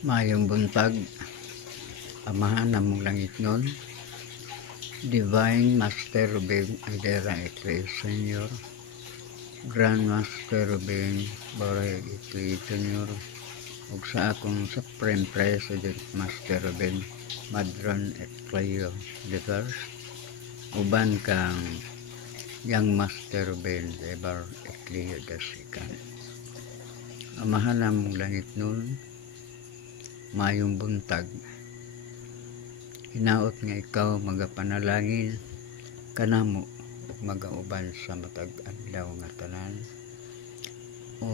Mayong buntag, amahan na mong langit nun, Divine Master Rubin Idera Itli Senior, Grand Master Rubin Boray Itli Junior, ug sa akong Supreme President Master Rubin Madron et Cleo the First, uban kang Young Master Rubin Ebar et Cleo the Second. Amahan na mong langit nun, mayong buntag, hinaot nga ikaw magapanalangin kanamo ug magauban sa matag adlaw nga tanan, o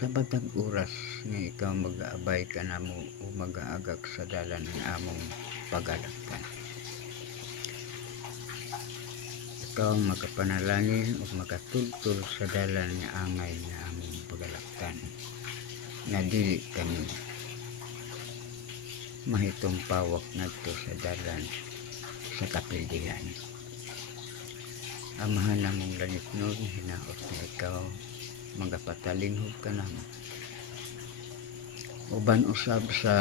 sa matag oras nga ikaw mag-aabay kanamo o mag-aagak sa dalan ng among pagalaktan. Ikaw magapanalangin ug magatudtol sa dalan nga angay nga among pagalaktan, nga dili kami mahitong pawak ngadto sa dalan sa kapildihan. Amahan na mong langit nun, hinaot na ikaw magapatalinhog ka namo, uban usab sa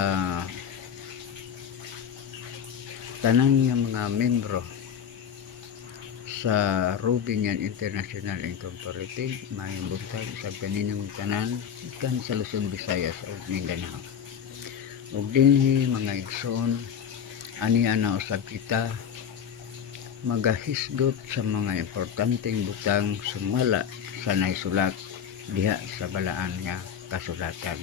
tanan nga mga membro sa Rubingan International Incorporated. Mayong buntag sa kaninong tanan ikan sa Luzon, Visayas ug Mindanao. Ug dinhi mga igsoon, ani ana usab kita magahisgot sa mga importanteng butang sumala sa naisulat diha sa balaan nga kasulatan.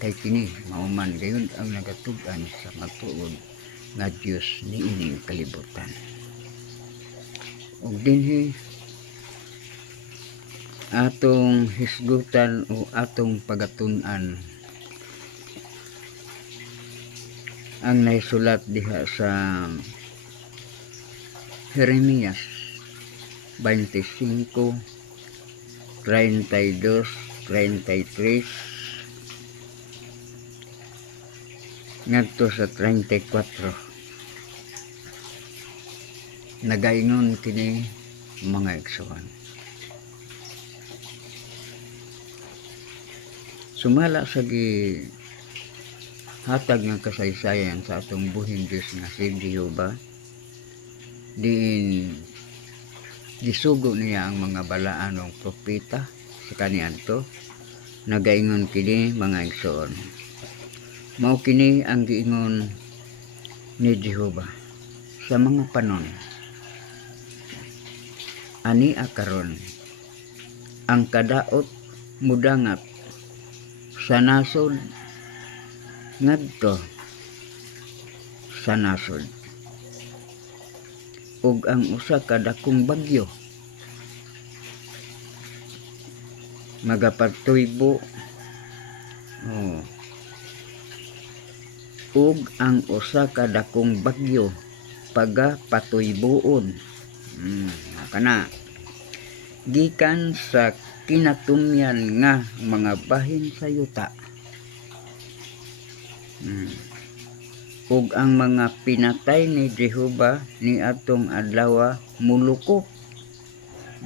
Kay kini mauman gayon ang nagatug-an sa matuod nga Dios niining kalibutan. Ug dinhi atong hisgutan o atong pagatun-an ang naisulat diha sa Jeremias 25, 32, 33 ngadto sa 34. Nagaingon kini mga igsoon. Sumala sa hatag ng kasaysayan sa atong buhing Diyos nga si Jehova, diin gisugo niya ang mga balaan ng propeta sa kaniadto. Nagaingon kini mga igsoon. Mao kini ang giingon ni Jehova sa mga panon ani akaron, ang kadaot mudangat sa nasod ngadto sa nasod, ug ang usa ka dakong bagyo magapatuybo, ug ang usa ka dakong bagyo pagapatuyboon. Kana gikan sa kinatumyan nga mga bahin sa yuta, ug ang mga pinatay ni Jehova ni atong adlaw mulukop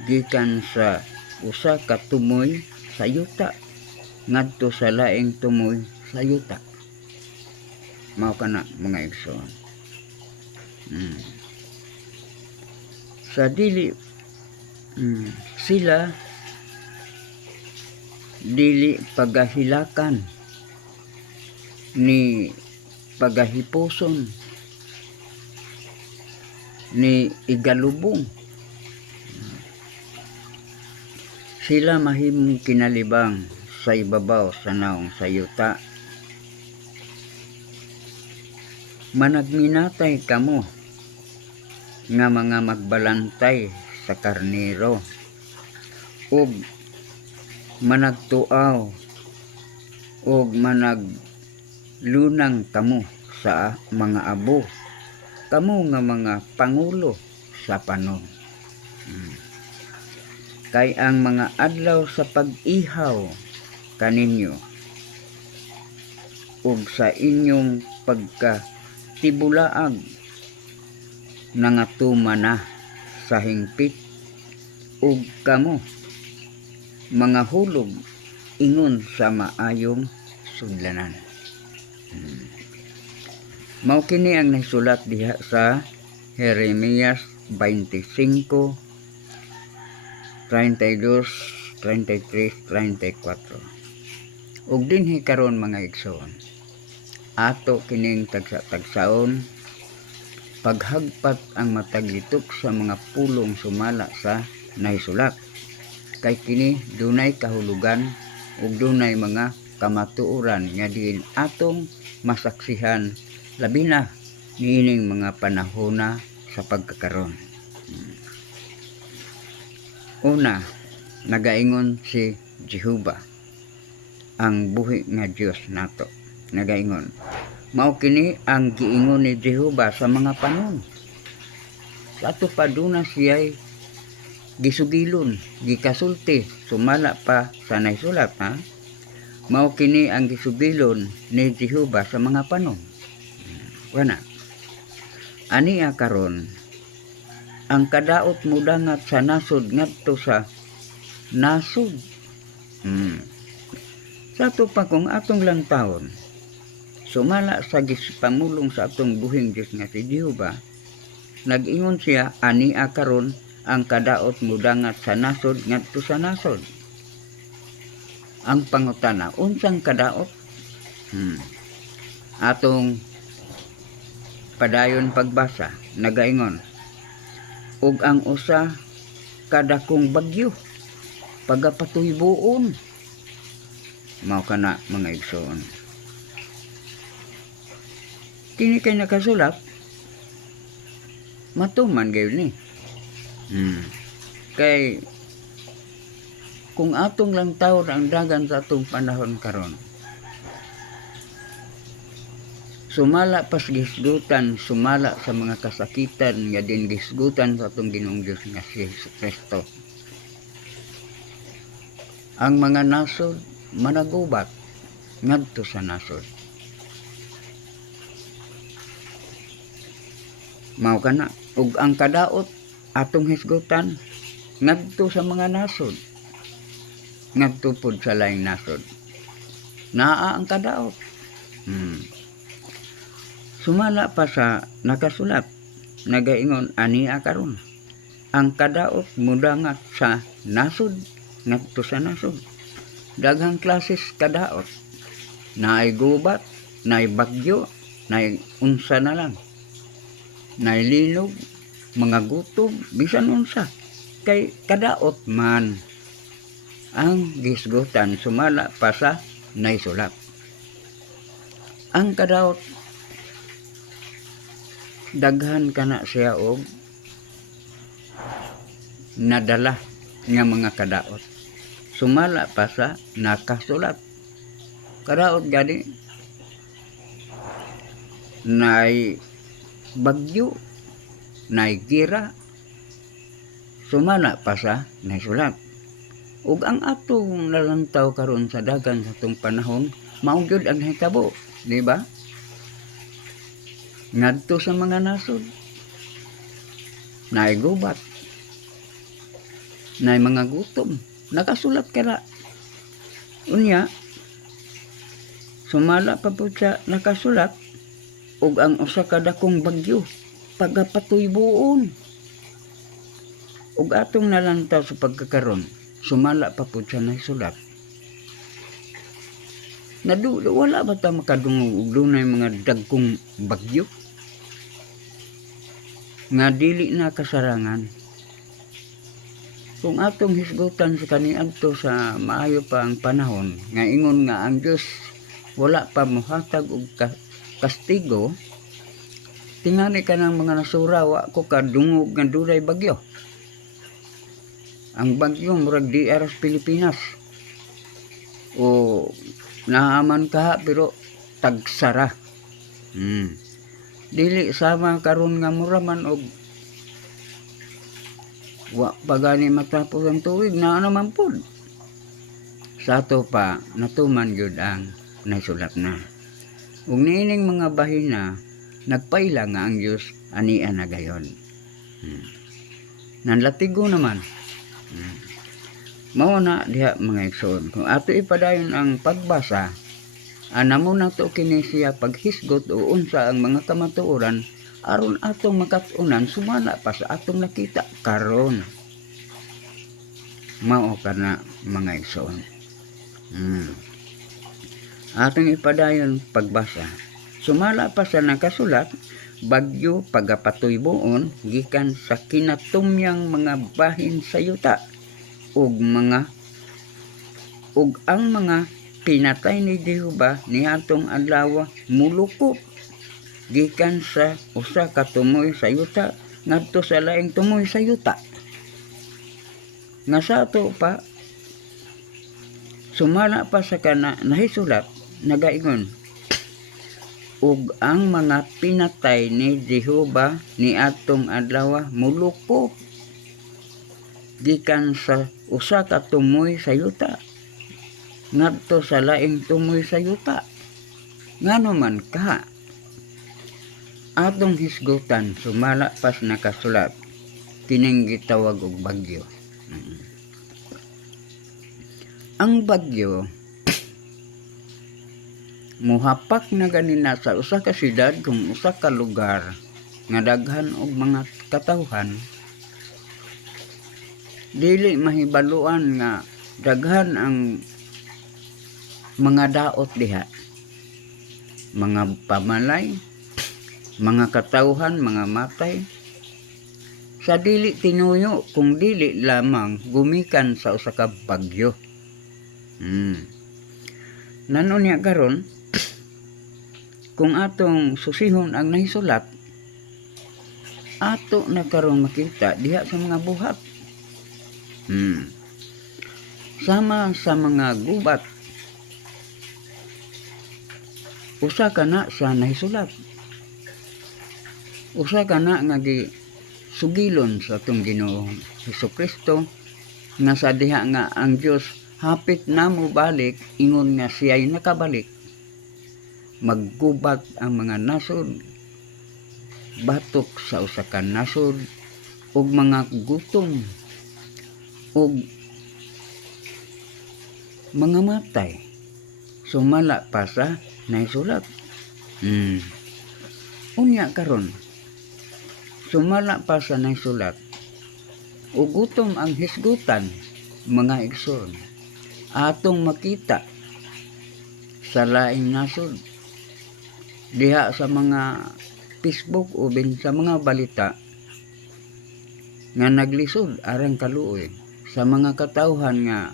gikan sa usa ka tumoy sa yuta ngadto sa laing tumoy sa yuta. Mao kana mga igsoon. Sa dili sila dili pagahilakan ni pagahipuson ni igalubong, sila mahimong kinalibang sa ibabaw sa naong sa yuta. Managminatay kamo nga mga magbalantay sa karnero, ug managtuaw ug managlunang kamo sa mga abo, kamo nga mga pangulo sa panon. Kay ang mga adlaw sa pag-ihaw kaninyo ug sa inyong pagkatibulaag nangatuma na sa hingpit, ug kamo mga hulog ingon sa maayong sudlanan. Mao kini ang nasulat diha sa Jeremias 25, 32, 33, 34. Ug dinhi karon mga igsoon, ato kining tagsa-tagsaon paghagpat ang mataglitok sa mga pulong sumala sa naisulat. Kay kini dunay kahulugan ug dunay mga kamatuoran nga diin atong masaksihan labi na niining mga panahona sa pagkakaron. Una, nagaingon si Jehovah, ang buhi nga Dios nato. Nagaingon, mao kini ang giingon ni Jehovah sa mga panon. Sa ato paduna siya'y gisugilon, gikasulti, sumala pa sa naisulat, ha? Mao kini ang gisugilon ni Jehovah sa mga panon. Wana. Ania karon, ang kadaot mudangat sa nasod ngadto sa nasod. Sa ato pa kung atong lang taon, sumala sa gisipamulong sa atong buhing Diyos nga si Jehovah, nag-ingon siya, ania karon ang kadaot mudangat sa nasod ngadto sa nasod. Ang pangutana, unsang kadaot? Atong padayon pagbasa, nagaingon, ug ang usa kadakong bagyo pagapatuyboon. Mao kana mga igsoon. Kini kay nakasulat, matuman gayon ni. Kay kung atong lang taon ang dagan sa atong panahon karon, sumala pas gisgutan, sumala sa mga kasakitan nga din gisgutan sa atong Ginoong Dios nga si Kristo. Ang mga nasod managubat ngadto sa nasod. Mao kana, ug ang kadaot atong hisgutan ngadto sa mga nasod, ngadto pod sa laing nasod. Naa ang kadaot. Sumala pa sa nakasulat, nagaingon, ania karon ang kadaot mudangat sa nasod ngadto sa nasod. Daghang klases kadaot, naay gubat, naay bagyo, naay unsa na lang, naay linog, mga gutom, bisan unsa, kay kadaot man ang gisgutan, sumala pa sa naisulat. Ang kadaot, daghan kana siya og nadala nga mga kadaot, sumala pa sa nakasulat. Kadaot gani, naay bagyo, naay gira, sumala pa sa naisulat. Ug ang atong nalantaw karon sa dagan sa atong panahon, mao gyud ang hitabo, di ba? Ngadto sa mga nasod, naay gubat, naay mga gutom, nakasulat kara. Unya, sumala pa po siya nakasulat, ug ang usa ka dakong bagyo pagapatuyboon. Ug atong nalantaw sa pagkakaron, sumala pa po siya naisulat. Wala ba ta makadungog og dunay mga dagkong bagyo nga dili na kasarangan? Kung atong hisgutan sa kaniadto sa maayo pa ang panahon, nga ingon nga ang Dios wala pa mohatag og kastigo, tingani ka ng mga nasura, wa ko kadungog nga dunay bagyo. Ang bagyo murag di aras Pilipinas, o naaman ka pero tagsara. Dili sama karon nga muraman og wa pagani matapos ang tuig na naman pod. Sa ato pa natuman gyud ang naisulat na. Ug niining mga bahina nagpaila nga ang Dios ania na gayon. Nanlatigo naman. Mao na diha mga igsoon. Kung ato ipadayon ang pagbasa Anamo na to kini siya paghisgot o unsa ang mga kamatuoran aron atong makatunan sumala pa sa atong nakita karon. Mao kana mga igsoon. Atong ipadayon pagbasa. Sumala pa sa nakasulat, bagyo pagapatuyboon gikan sa kinatumyang mga bahin sa yuta ug ang mga pinatay ni Jehova niadtong adlaw mulukop gikan sa usa ka tumoy sa yuta ngadto sa laing tumoy sa yuta. Nga sa ato pa sumala pa sa kana nahisulat nagaingon ug ang mga pinatay ni Jehova niadtong adlaw mulukop gikan sa usa ka tumoy sa yuta ngadto sa laing tumoy sa yuta. Ngano man ka atong hisgutan sumala pas nakasulat kining gitawag og bagyo. Ang bagyo muhapak na ganina sa usa ka syudad kung usa ka lugar nga daghan og mga katawhan, dili mahibaluan nga daghan ang mga daot diha, mga pamalay, mga katawhan, mga matay sa dili tinuyo kung dili lamang gumikan sa usa ka bagyo. Nano niya karon kung atong susihon ang nahisulat, ato na karon makita diha sa mga buhat. Sama sa mga gubat, usa ka na sa nahisulat. Usa ka na nga sugilon sa atong Ginoo Hesukristo nga sa diha nga ang Dios hapit na mo balik ingon nga siya'y nakabalik. Maggubat ang mga nasod, batok sa usa ka nasod, ug mga gutom, ug mga matay. Sumala pa sa naisulat. Unya karon, sumala pa sa naisulat, ug gutom ang hisgutan, mga igsoon, atong makita sa laing nasod. Diha sa mga Facebook o sa mga balita nga naglisod arang kaluoy sa mga katawhan nga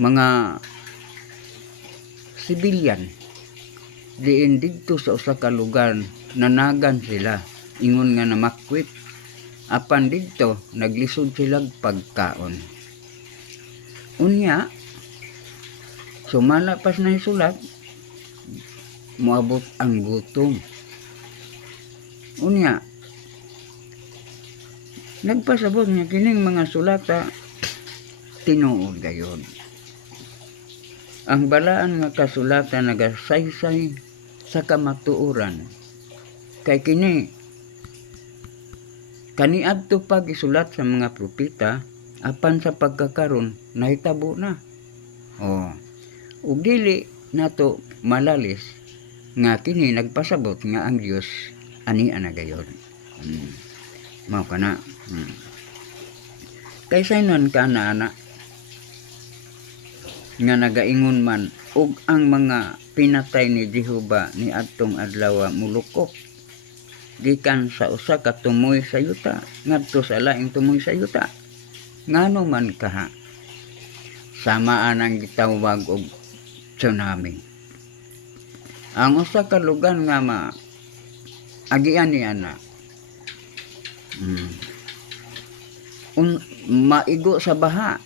mga sibilyan diin didto sa usa ka lugar nanagan sila ingon nga namakwit apan didto naglisod sila pagkaon. Unya sumala pas na isulat moabot ang gutom. Unya nagpasabot nga kining mga sulata tinuod gayon. Ang balaan nga kasulata nagasaysay sa kamatuoran kay kini kaniadto pa gisulat sa mga propeta apan sa pagkakaron nahitabo na. Ug dili nato malalis nga kini nagpasabot nga ang Dios ani ana gayon. Mao kana. Kay saynon kana ana nga nagaingon man ug ang mga pinatay ni Jehova ni adtong adlaw mulukop gikan sa usa ka tumoy sa yuta ngadto sa laing tumoy sa yuta. Ngano man kaha samaan ang gitawag og tsunami. Ang usa ka lugar nga agian ni ana maigo sa baha,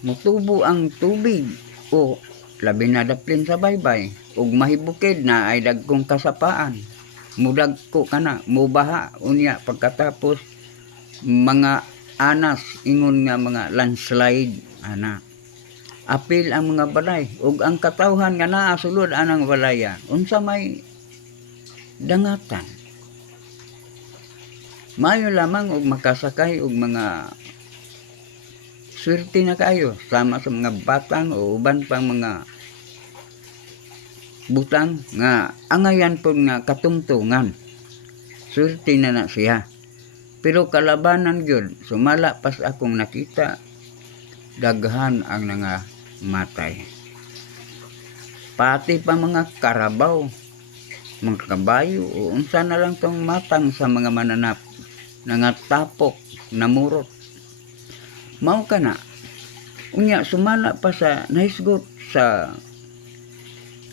mutubo ang tubig o labi na daplin sa baybay ug mahibukid na ay dagkong kasapaan, mudagko kana mubaha unya pagkatapos mga anas ingon nga mga landslide ana. Apil ang mga balay ug ang katawhan nga naa sulod anang balaya unsa may dangatan. Mayo lamang og makasakay og mga swerte na kayo sama sa mga batang o uban pang mga butang nga angayan po nga katungtungan. Sulti na siya. Pero kalabanan yun, sumala pas akong nakita, daghan ang nga matay. Pati pa mga karabaw, mga kabayo, o unsa na lang tong matang sa mga mananap, nga tapok, namurot. Mao ka na. Unya, sumala pa sa nahisgot sa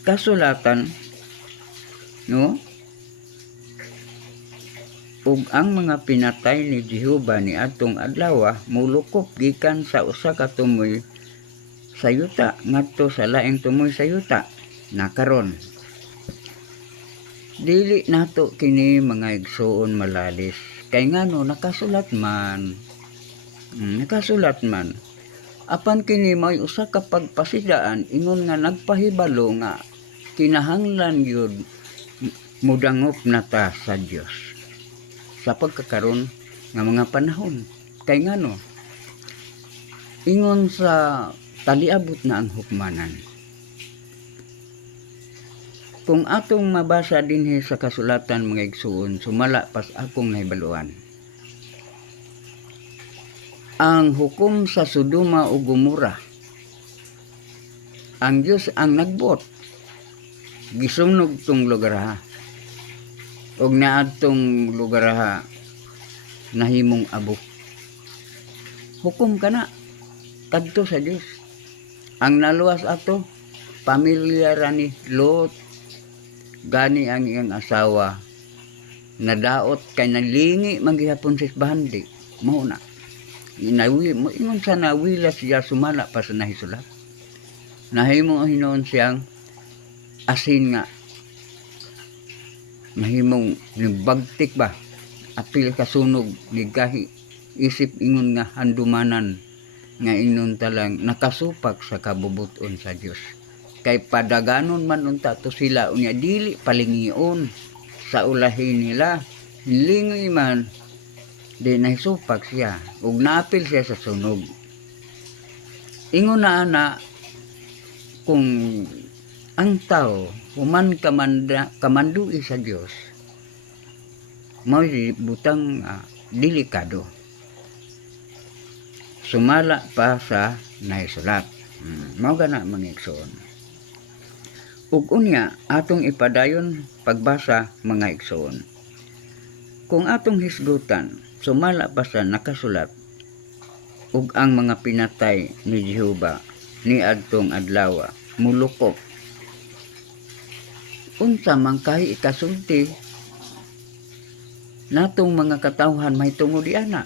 kasulatan, no? Ug ang mga pinatay ni Jehova ni atong adlaw mulukop gikan sa usa ka tumoy sa yuta ngadto sa laing tumoy sa yuta. Nakaron dili nato kini mga igsoon malalis kay ngano nakasulat man apan kini may usa ka pagpasidaan ingon nga nagpahibalo nga kinahanglan yun mudangop na ta sa Dios sa pagkakaroon nga mga panahon. Kay ngano ingon sa taliabot na ang hukmanan. Kung atong mabasa dinhi sa kasulatan mga igsuon, sumala pas akong nahibaluan. Ang hukom sa Sodoma ug Gomora, ang Dios ang nagbot gisunog tong lugar ha. Og naadtong lugar ha nahimong abok. Hukom kana kadto sa Dios. Ang naluwas ato pamilya ra ni Lot, gani ang iyang asawa nadaot kay nalingi manggihapon sa isbahandi. Mao na inawi mo ingon sa nawila siya sumala pa sa nahisulat. Nahimo hinuon siyang asin nga mahimong nibagtik ba apil kasunog nigahi isip ingon nga handumanan nga inon talang nakasupak sa kabubuton sa Dios kay padaganon man unta to sila unya dili palingion sa ulahin nila lingoy man di nahisupak siya ug naapil siya sa sunog. Ingon na ana kung ang tao human kamandui sa Dios mao butang delikado. Sumala pa sa naisulat. Mao gana mga igsoon. Ug unya atong ipadayon pagbasa mga igsoon. Kung atong hisgutan sumala pa sa nakasulat ug ang mga pinatay ni Jehova ni adtong adlaw mulukop unsa man kay ikasulti natong mga katawhan may tungod ana.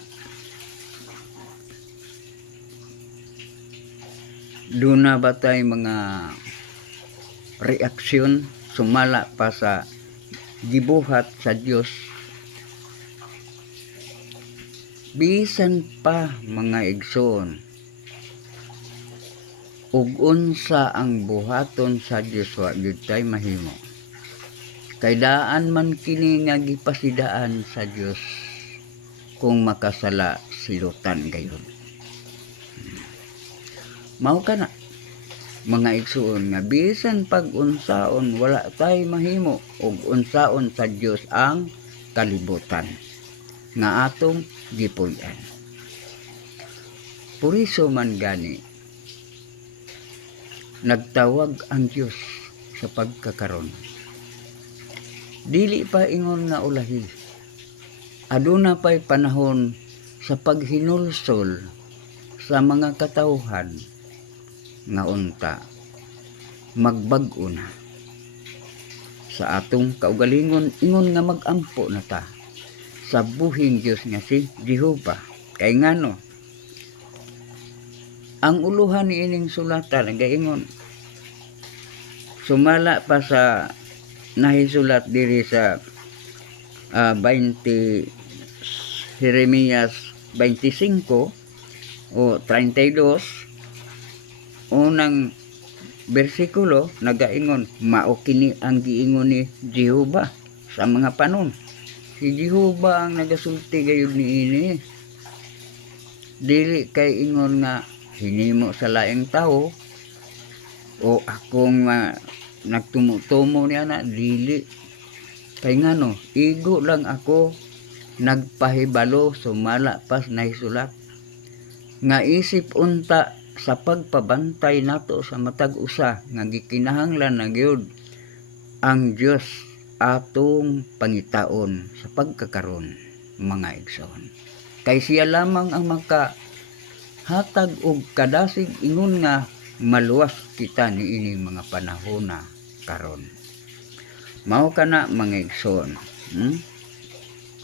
Duna ba tay mga reaksyon sumala pa sa gibuhat sa Dios bisan pa mga igsoon ug unsa ang buhaton sa Dios wa gyud tay mahimo. Kay daan man kini nga gipasidaan sa Dios kung makasala silutan gayon. Mao kana mga igsuon nga bisan pag unsaon wala tay mahimo ug unsaon sa Dios ang kalibutan nga atong gipuy-an. Puriso man gani nagtawag ang Dios sa pagkakaron. Dili pa ingon nga ulahi. Aduna pa'y panahon sa paghinulsol sa mga katawhan nga unta magbag-o na. Sa atong kaugalingon ingon nga magampo na ta sa buhing Dios nga si Jehova. Kay ngano ang uluhan ni ining sulatan gaingon sumala pa sa nahisulat diri sa 20 Jeremias 25 o 32 unang bersikulo nagaingon mao kini ang giingon ni Jehova sa mga panon. Si Jehova ang nagasulti gayud niini. Dili kay ingon nga hinimo sa laing tao o akong nagtumo-tumo niya na dili. Kay ngano, igo lang ako nagpahibalo sumala pas naisulat. Nga isip unta sa pagpabantay nato sa matag usa nga gikinahanglan na gyud ang Dios atong pangitaon sa pagkakaron, mga igsoon. Kay siya lamang ang hatag og kadasig ingon nga maluwas kita niining mga panahona karon. Mao kana mga igsoon.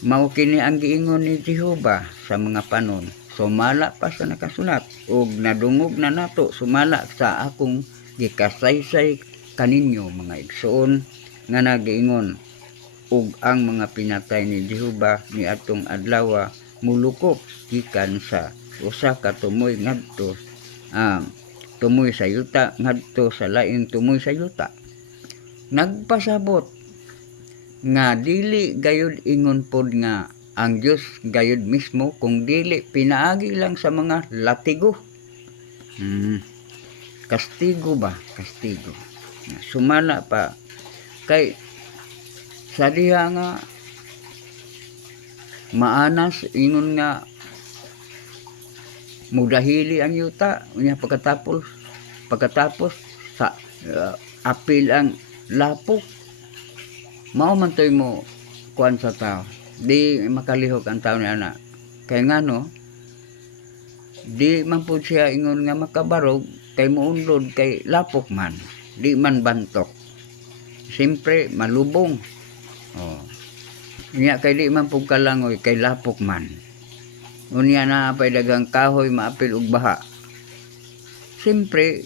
Mao kini ang giingon ni Jehova sa mga panon. Sumala pa sa nakasulat ug nadungog na nato sumala sa akong gikasaysay kaninyo, mga igsoon, nga nagiingon ug ang mga pinatay ni Jehova ni atong adlaw mulukop gikan sa usa ka tumoy ngadto tumoy sa yuta ngadto sa laing tumoy sa yuta. Nagpasabot nga dili gayud ingon pod nga ang Dios gayud mismo kung dili pinaagi lang sa mga latigo. Kastigo ba? Kastigo. Sumala pa kay sa diha nga maanas ingon nga mudahili ang yuta unya pagkatapos sa apil ang lapok. Mao man toy mo kuan sa tao, di makalihok ang tao ni ana. Kay ngano di man pud siya ingon nga makabarog kay muundod kay lapok man, di man bantok. Siyempre malubong. Unya kay di man pud kalangoy kay lapok man. Unya na pay dagang kahoy maapil og baha. Siyempre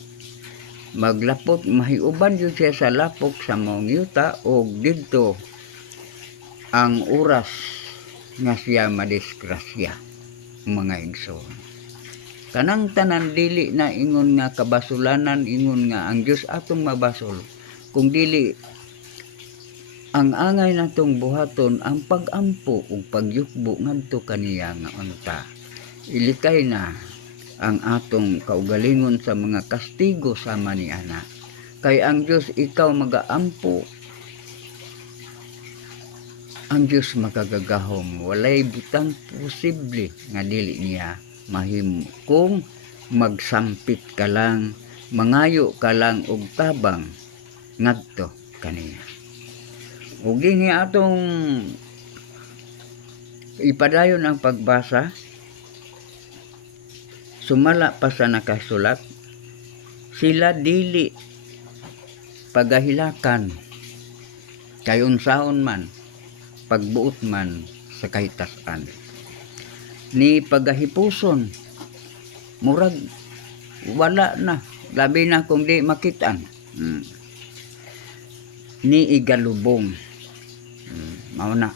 maglapot mahiuban yun siya sa lapok sa maong yuta o dito ang oras nga siya madisgrasya, mga igsoon. Kanang tanan dili na ingon nga kabasulanan, ingon nga ang Dios atong mabasol, kung dili ang angay natong buhaton ang pagampo ug pagyukbo ngadto kaniya nga unta. Ilikay na ang atong kaugalingon sa mga kastigo sama ni ana. Kay ang Dios ikaw magaampo, ang Dios makagagahom, walay butang posible nga dili niya mahimo kung magsampit ka lang, mangayo ka lang og tabang ngadto kaniya. Ug dinhi atong ipadayon ang pagbasa. Sumala pa sa nakasulat, sila dili pagahilakan kay unsaon man pagbuot man sa kahitasan, ni pagahipuson murag wala na, labi na kung di makitaan, ni igalubong. Mao na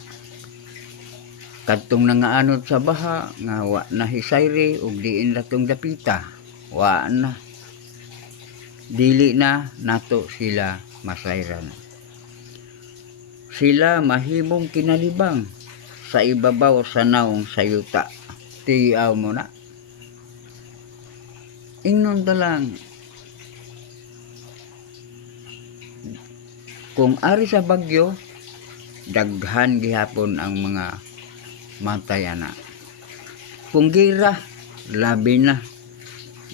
kadtong nangaanod sa baha nga wa na hisayri ug diin latong dapita, wa na, dili na nato sila masayran. Sila mahimong kinalibang sa ibabaw sa naong sayuta. Tiyaw mo na, ingnon ta lang kung ari sa bagyo daghan gihapon ang mga matay ana. Kung gira labi na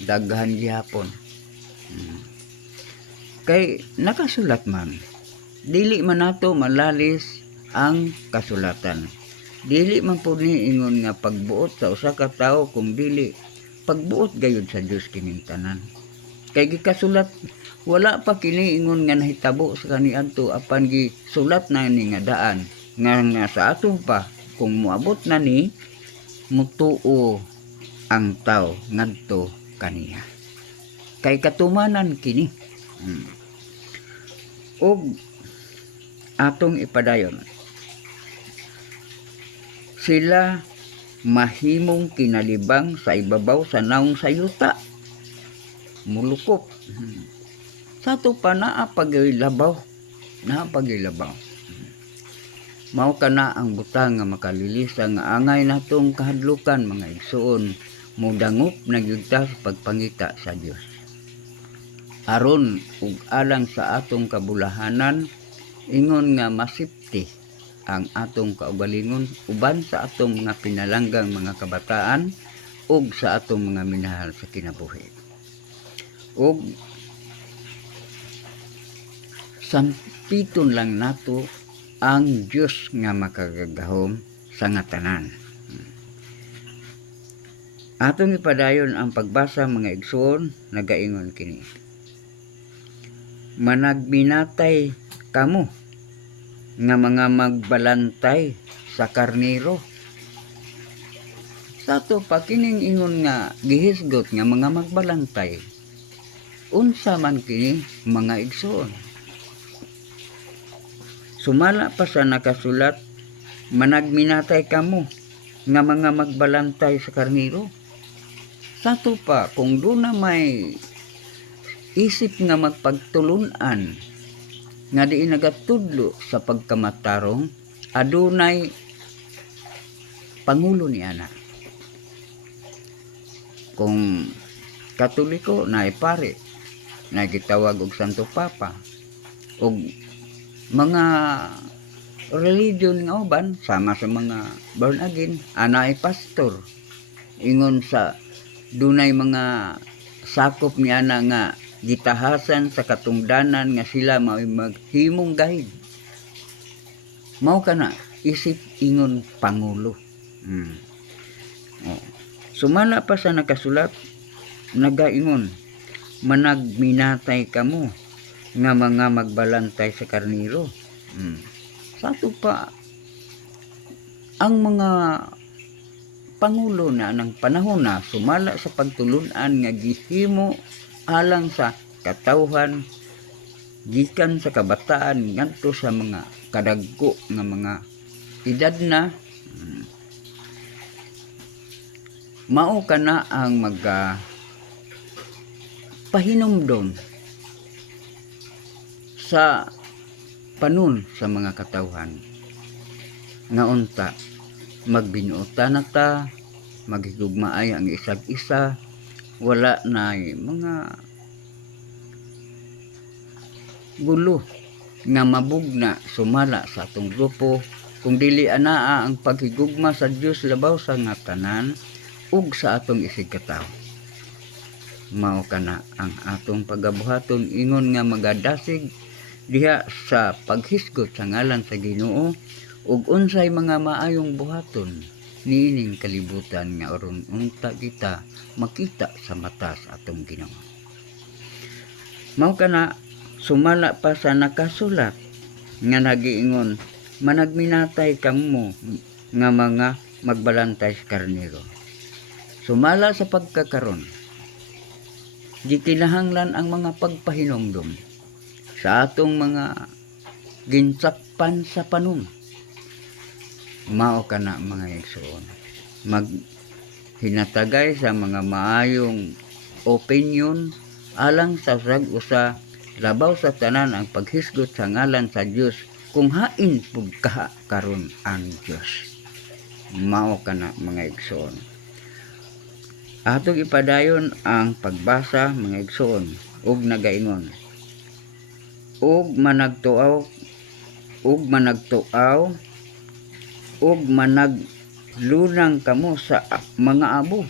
daghan gihapon. Kay nakasulat man, dili man nato malalis ang kasulatan. Dili man pud ni ingon nga pagbuot sa usa ka tawo kung dili pagbuot gayud sa Dios kining tanan. Kay gikasulat wala pa kini ingon nga nahitabo sa kaniadto apan gisulat na ni nga daan nga sa ato pa kung moabot na ni mutuo ang tawo ngadto kaniya. Kay katumanan kini. Og atong ipadayon, sila mahimong kinalibang sa ibabaw sa naong sayuta, mulukop. Sa to pa naapagilabaw. Mao kana ang butang nga makalilisa nga angay natong kahadlukan, mga igsoon, mudangop na gyud ta sa pagpangita sa Dios. aron ug alang sa atong kabulahanan, ingon nga masipti ang atong kaugalingon uban sa atong mga pinalanggang mga kabataan ug sa atong mga minahal sa kinabuhi. Ug sampiton lang nato ang Dios nga makagagahom sa nga tanan. Atong ipadayon ang pagbasa mga igsoon, nagaingon kini. Managminatay kamo nga mga magbalantay sa karnero. Sa to pa kining ingon nga gihisgot nga mga magbalantay. Unsa man kini mga igsoon. Sumala pa sa nakasulat, managminatay kamo nga mga magbalantay sa karnero. Sa to pa kung doon na may isip nga magpagtulunan nga di nagatudlo sa pagkamatarong, adunay pangulo ni ana. Kung Katoliko na pare na gitawag og Santo Papa, og mga religion nga uban sama sa mga born again, ana ay pastor. Ingon sa dunay mga sakop ni ana nga gitahasan sa katungdanan nga sila maghimong gahid. Mao kana isip ingon pangulo. Sumala pa sa nakasulat, nagaingon, managminatay kamo nga mga magbalantay sa karnero. Sa ato pa ang mga pangulo na ng panahon na sumala sa pagtulunan nga gihimo alang sa katawhan gikan sa kabataan ngadto sa mga kadagko nga mga edad na, mao kana ang pahinumdom sa panon sa mga katawhan nga unta magbinuota na ta, maghigugmaay ang isag isa, wala na mga gulo nga mabugna sumala sa atong grupo, kung dili anaa ang paghigugma sa Dios labaw sa nga tanan ug sa atong isig katawo. Mao kana ang atong pagabuhaton, ingon nga magadasig diha sa paghisgot sa ngalan sa Ginoo ug unsay mga maayong buhaton niining kalibutan nga aron unta kita makita sa mata sa atong Ginoo. Mao kana sumala pa sa nakasulat nga nagiingon, managminatay kamo nga mga magbalantay sa karnero. Sumala sa pagkakaron, gikinahanglan ang mga pagpahinumdom sa atong mga ginsakpan sa panon. Mao kana mga igsoon, maghinatagay sa mga maayong opinion alang sa rag-usa labaw sa tanan ang paghisgot sa ngalan sa Dios kung hain pud kaha karon ang Dios. Mao kana mga igsoon. Atong ipadayon ang pagbasa mga igsoon ug nagaingon, ug managtuaw ug managlunang kamo sa mga abo.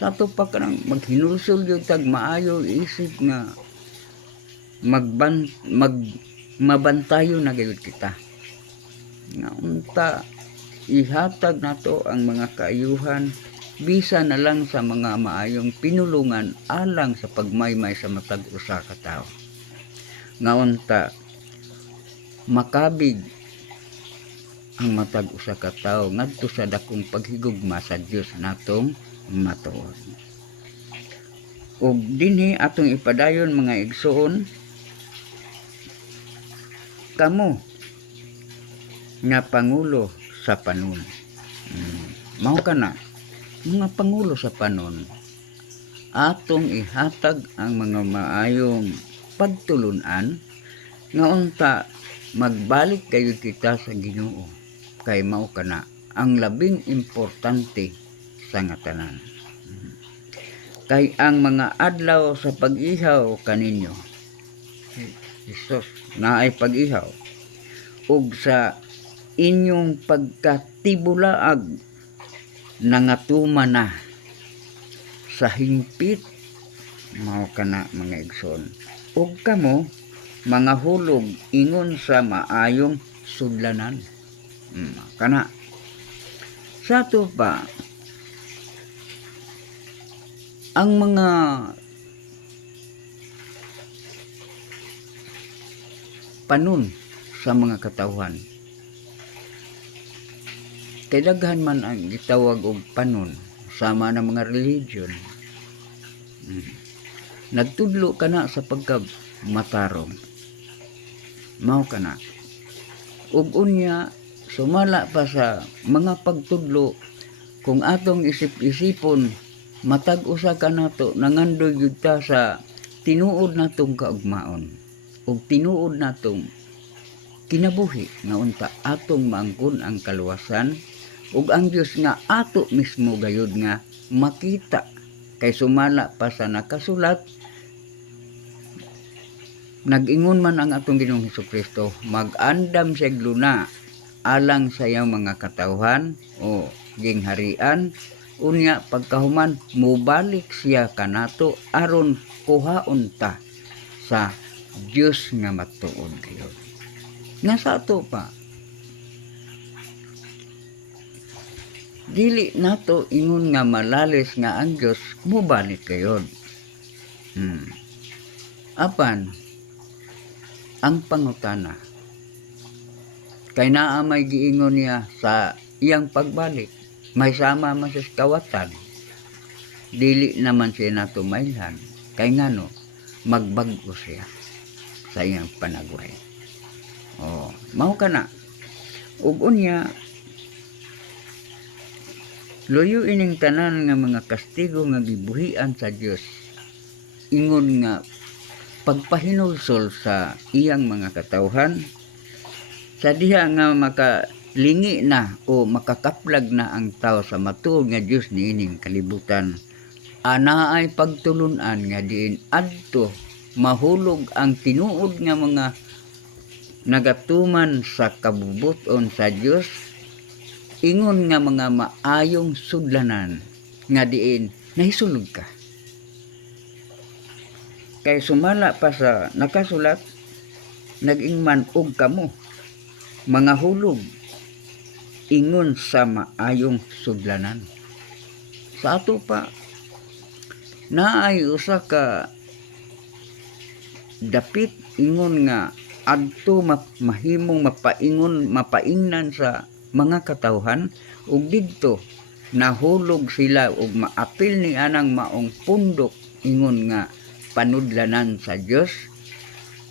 Sa ato pa kanang maghinulsol yung tag maayo isip nga mabantayo na gayud kita. Nga unta ihatag nato ang mga kaayuhan bisa na lang sa mga maayong pinulungan alang sa pagmaymay sa matag usa ka tawo. Nga unta makabig ang matag usa ka tawo ngadto sa dakong paghigugma sa Dios natong matuod. Ug dinhi atong ipadayon mga igsoon, kamo nga pangulo sa panon. Mao kana mga pangulo sa panon, atong ihatag ang mga maayong pagtulunan nga unta magbalik kayo kita sa Ginoo, kay mao kana ang labing importante sa nga tanan. kay ang mga adlaw sa pag-ihaw kaninyo Hesus na ay pag-ihaw ug sa inyong pagkatibulaag nangatuma na sa hingpit mao kana mga igsoon ug kamo mga hulog ingon sa maayong sudlanan kana sa to pa ang mga panon sa mga katawhan kay daghan man ang gitawag og panon sama ng mga religion nagtudlo kana sa pagkamatarong mao kana ug unya sumala pa sa mga pagtudlo kung atong isip-isipon matag usa ka nato nangandoy gyud ta sa tinuod natong kaugmaon ug tinuod natong kinabuhi nga unta atong maangkon ang kaluwasan ug ang Dios nga ato mismo gayud nga makita kay sumala pa sa nakasulat nag-ingon man ang atong Ginoong Hesukristo mag-andam siya luna alang sa iyang mga katawhan o gingharian unya pagkahuman mobalik siya kanato aron kuhaon ta sa Dios nga matuod gyud nga sa ato pa dili nato ingon nga malalis nga ang Dios mobalik kayod apan ang pangutana kay naa may giingon niya sa iyang pagbalik may sama man sa kawatan dili naman siya nato mailhan kay ngano magbag-o siya sa iyang panagway mao kana ug unya luyo ining tanan nga mga kastigo nga gibuhian sa Dios ingon nga pagpahinulsol sa iyang mga katawhan sa diha nga makalingi na o makakaplag na ang tao sa matuod nga Dios niining kalibutan anaay pagtulunan nga diin adto mahulog ang tinuod nga mga nagatuman sa kabubuton sa Dios ingon nga mga maayong sudlanan nga diin nahisulog ka kay sumala pa sa nakasulat nag-ingman og kamo mga hulog ingon sa maayong sudlanan sa ato pa naay usa ka dapit ingon nga adto mahimong mapaingnan sa mga katawhan ug didto nahulog sila ug maapil ni anang maong pundok ingon nga panudlanan sa Dios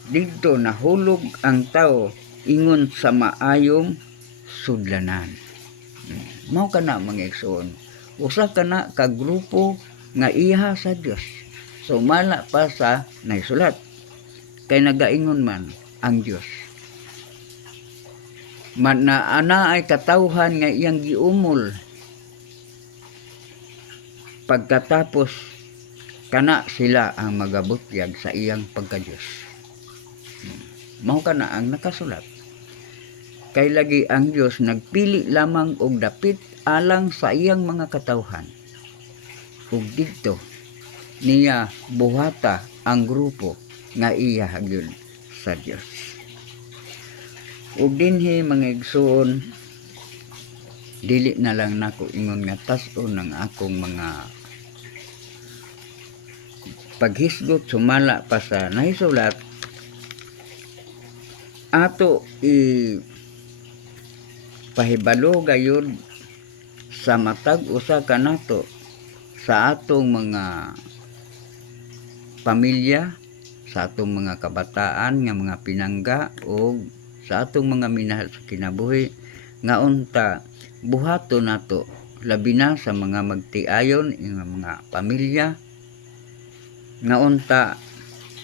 didto nahulog ang tao ingon sa maayong sudlanan mao kana mga igsoon usa kana ka grupo nga iha sa Dios sumala pa sa naisulat kay nagaingon man ang Dios man na ana ay katawhan nga iyang giumol pagkatapos kana sila ang magabutyag sa iyang pagka-Dios mao kana ang nakasulat kay lagi ang Dios nagpili lamang og dapit alang sa iyang mga katawhan ug didto niya buhata ang grupo nga iya gyud sa Dios ug dinhi mga igsoon dili na lang nako ingon nga tas-on ang akong mga paghisgot sumala pa sa nahisulat ato pahibalo gayud sa matag usa ka nato sa atong mga pamilya sa atong mga kabataan nga mga pinangga o sa atong mga minahal sa kinabuhi nga unta buhato nato labi na sa mga magtiayon nga mga pamilya nga unta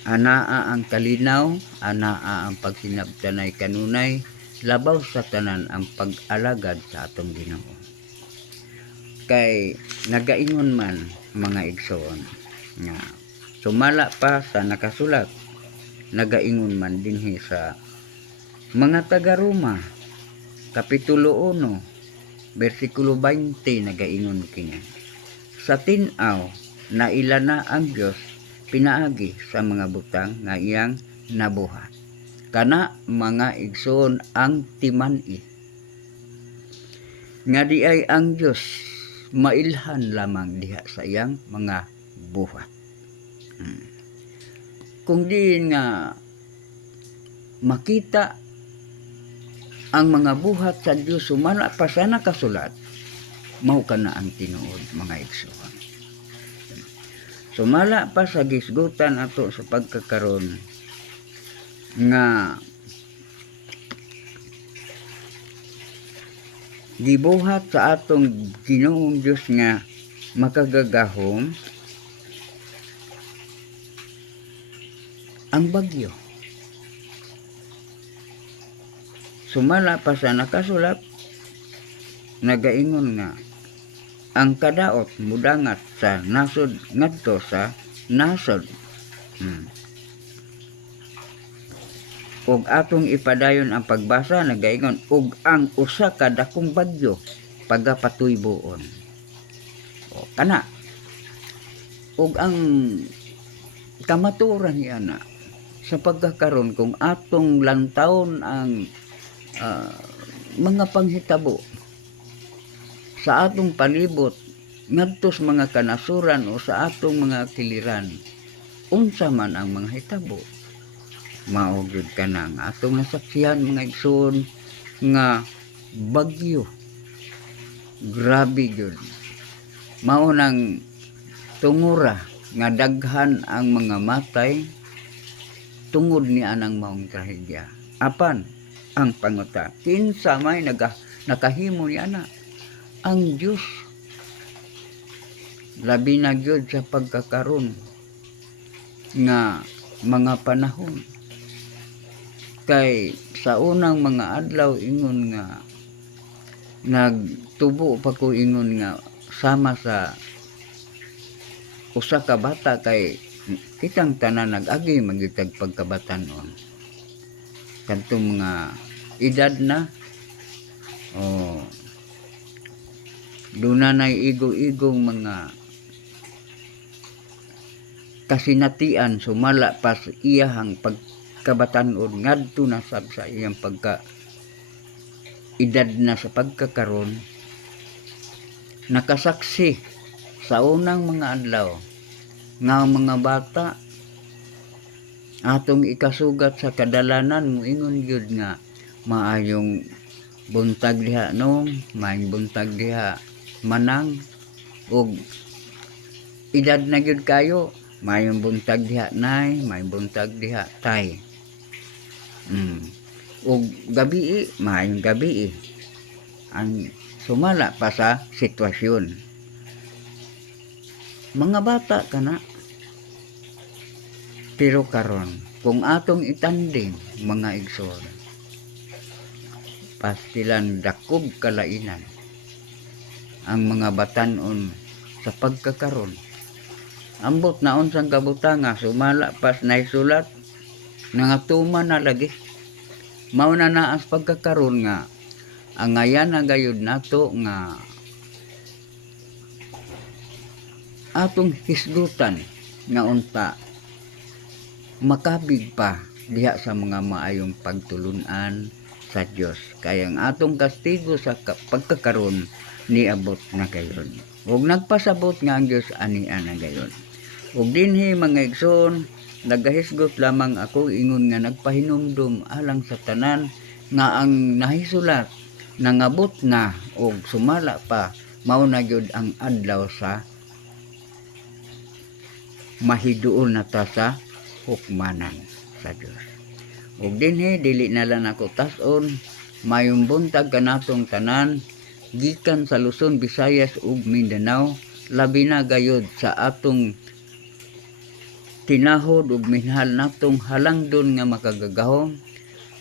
anaa ang kalinaw anaa ang pagsinabtanay kanunay labaw sa tanan ang pag-alagad sa atong Ginoo kay nagaingon man mga igsoon nga sumala pa sa nakasulat nagaingon man dinhi sa mga taga Roma kapitulo 1 bersikulo 20 nagaingon kini sa tin-aw na ilana ang Dios pinaagi sa mga butang nga iyang nabuhat kana mga igsoon ang timan-i nga di ay ang Dios mailhan lamang diha sa iyang mga buhat. Kung di nga makita ang mga buhat sa Dios sumala pa sa nakasulat, mao kana ang tinuod mga igsoon. Sumala pa sa gisgutan ato sa pagkakaron nga gibuhat sa atong Ginoong Dios nga makagagahom ang bagyo. Sumala pa sa nakasulat nagaingon nga ang kadaot mudangat sa nasod ngadto sa nasod. Ug atong ipadayon ang pagbasa nagaingon ug ang usa ka dakong bagyo pagapatuyboon. O kana. Ug ang kamatuoran niya na sa pagkakaron kung atong lantawon ang mga panghitabo sa atong palibot ngadto sa mga kanasuran o sa atong mga kiliran unsa man ang mga hitabo mao gyud kana nga atong nasaksihan mga igsoon nga bagyo grabe gyud mao nang tungura nga daghan ang mga matay tungod ni anang maong trahedya apan ang panguta kinsa may nakahimo ni ana ang Dios labi na gyud sa pagkakaron nga mga panahon kay sa unang mga adlaw ingon nga nagtubo pa ko ingon nga sama sa usa ka bata kay kitang tanan nag-agi magitag pagkabatanon kadtong mga edad na o dunay igo-igong mga kasinatian sumala pas iyahang pagkabatanon ngadto na sab sa iyang pagka edad na sa pagkakaron nakasaksi sa unang mga adlaw nga mga bata atong ikasugat sa kadalanan moingon gyud nga maayong buntag diha nung maayong buntag diha manang ug edad na gyud kayo maayong buntag diha nay maayong buntag diha tay ug gabi maayong gabi ang sumala pa sa sitwasyon mga bata kana pero karon kung atong itanding mga igsoon pastilan dakob kalainan ang mga batan-on sa pagkakaron ambot naon sang kabutanga sumala pas naisulat nangatuman na lagi mao na naas pagkakaron nga ang ngayan na gayud nato nga atong hisgutan nga unta makabig pa diha sa mga maayong pagtulunan sa Dios kay ang atong kastigo sa pagkakaron niabot na gayon ug nagpasabot nga ang Dios ani ana gayon ug dinhi mga igsoon nagahisgot lamang ako ingon nga nagpahinumdum alang sa tanan nga ang nahisulat nangabot na ug sumala pa mao na gyud ang adlaw sa mahiduol na ta sa hukmanan sa Dios ug dinhi dili na lang ako tas-on mayong buntag kanatong tanan gikan sa Luzon, Visayas ug Mindanao labi na gayud sa atong tinahod ug minahal natong halangdon nga makagagahom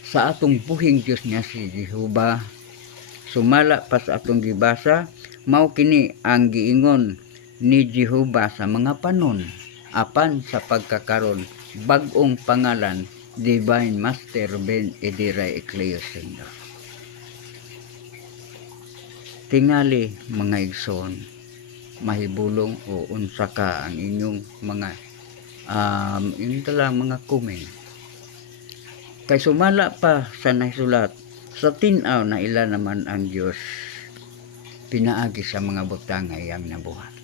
sa atong buhing Dios nga si Jehova sumala pa sa atong gibasa mao kini ang giingon ni Jehova sa mga panon apan sa pagkakaron bag-ong pangalan Divine Master Ben Ediray Ecleo Senior. Tingali mga igsoon, mahibulong o unsa ka ang inyong mga yun talang mga comment. Kay sumala pa sa nasulat sa tinaw na ila naman ang Diyos pinaagi sa mga butang nga iyang nabuhat.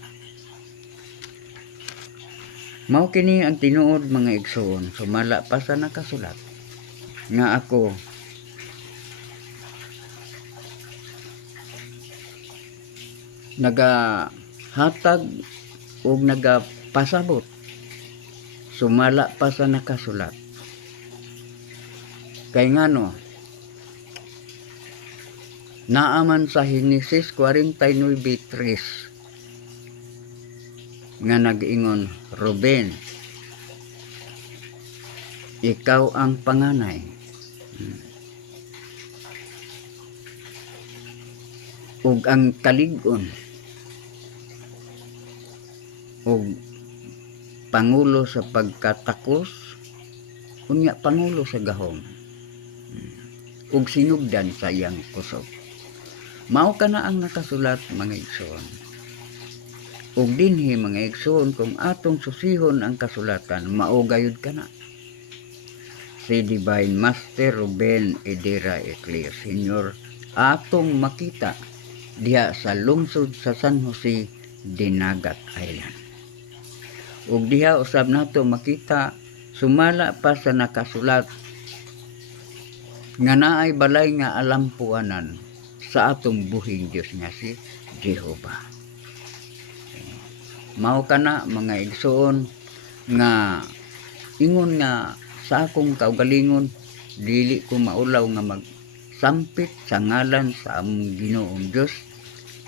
Mao kini ang tinuod mga igsoon, sumala pa sa nakasulat nga ako nagahatag o nagapasabot, sumala pa sa nakasulat. Kay ngano naaman sa Henesis 49:3 nga nag-ingon, Ruben, ikaw ang panganay. Ug ang kalig-on ug pangulo sa pagkatakos unya pangulo sa gahom ug sinugdan sa iyang kusog. Mao kana ang nakasulat mga igsoon. Ug dinhi mga igsoon, kung atong susihon ang kasulatan, mao gayud kana si Divine Master Ruben Edera Ecleo Senior atong makita diha sa lungsod sa San Jose, Dinagat Island. Ug diha usab nato makita sumala pa sa nakasulat nga naay balay nga alampuanan sa atong buhing Dios nga si Jehova. Mao kana mga igsoon nga ingon nga sa akong kaugalingon dili ko maulaw nga magsampit sa ngalan sa among Ginoong Dios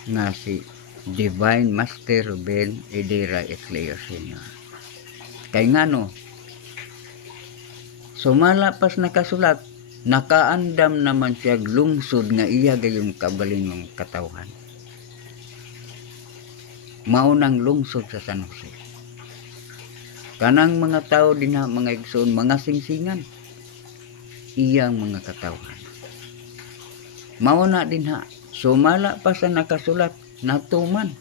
nga si Divine Master Ruben Edera Ecleo Senior. Kay ngano sumala pas nakasulat, nakaandam naman siya lungsod nga iya gayong kaugalingong katawhan. Maunang lungsod sa San Jose. Kanang mga tao din ha, mga igsoon, mga singsingan, iyang mga katawhan. Mauna din ha, sumala pa sa nakasulat, natuman.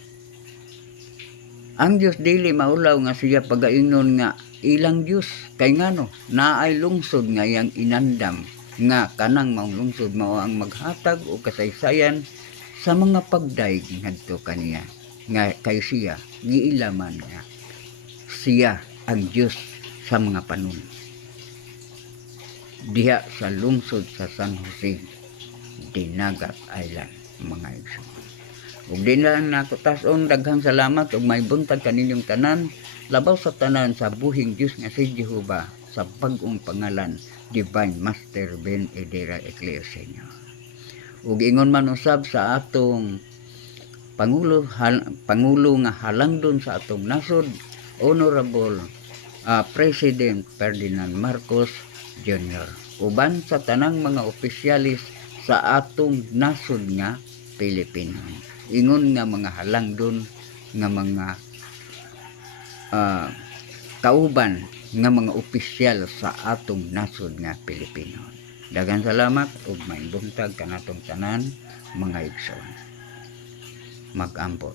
Ang Diyos dili maulaw nga siya pagaingnon nga ilang Diyos. Kay ngano, naay lungsod nga iyang inandam nga kanang maong lungsod mao ang maghatag o kasaysayan sa mga pagdaig ngadto kaniya. Nga kay siya giilaman nga siya ang Diyos sa mga panon diha sa lungsod sa San Jose, Dinagat Island mga igsoon. Ug din lang nakutason, daghang salamat ug may buntag kaninyong tanan labaw sa tanan sa buhing Diyos nga si Jehova sa bag-ong pangalan Divine Master Ben Edera Ecleo Senior. Ug ingon man usab sa atong Pangulo nga halangdon sa atong nasod, Honorable President Ferdinand Marcos Jr. uban sa tanang mga opisyalis sa atong nasod nga Pilipino. Ingon nga mga halangdon nga mga kauban nga mga opisyal sa atong nasod nga Pilipino. Daghang salamat ug may buntag kanatong tanan mga igsoon. Mag-ambot.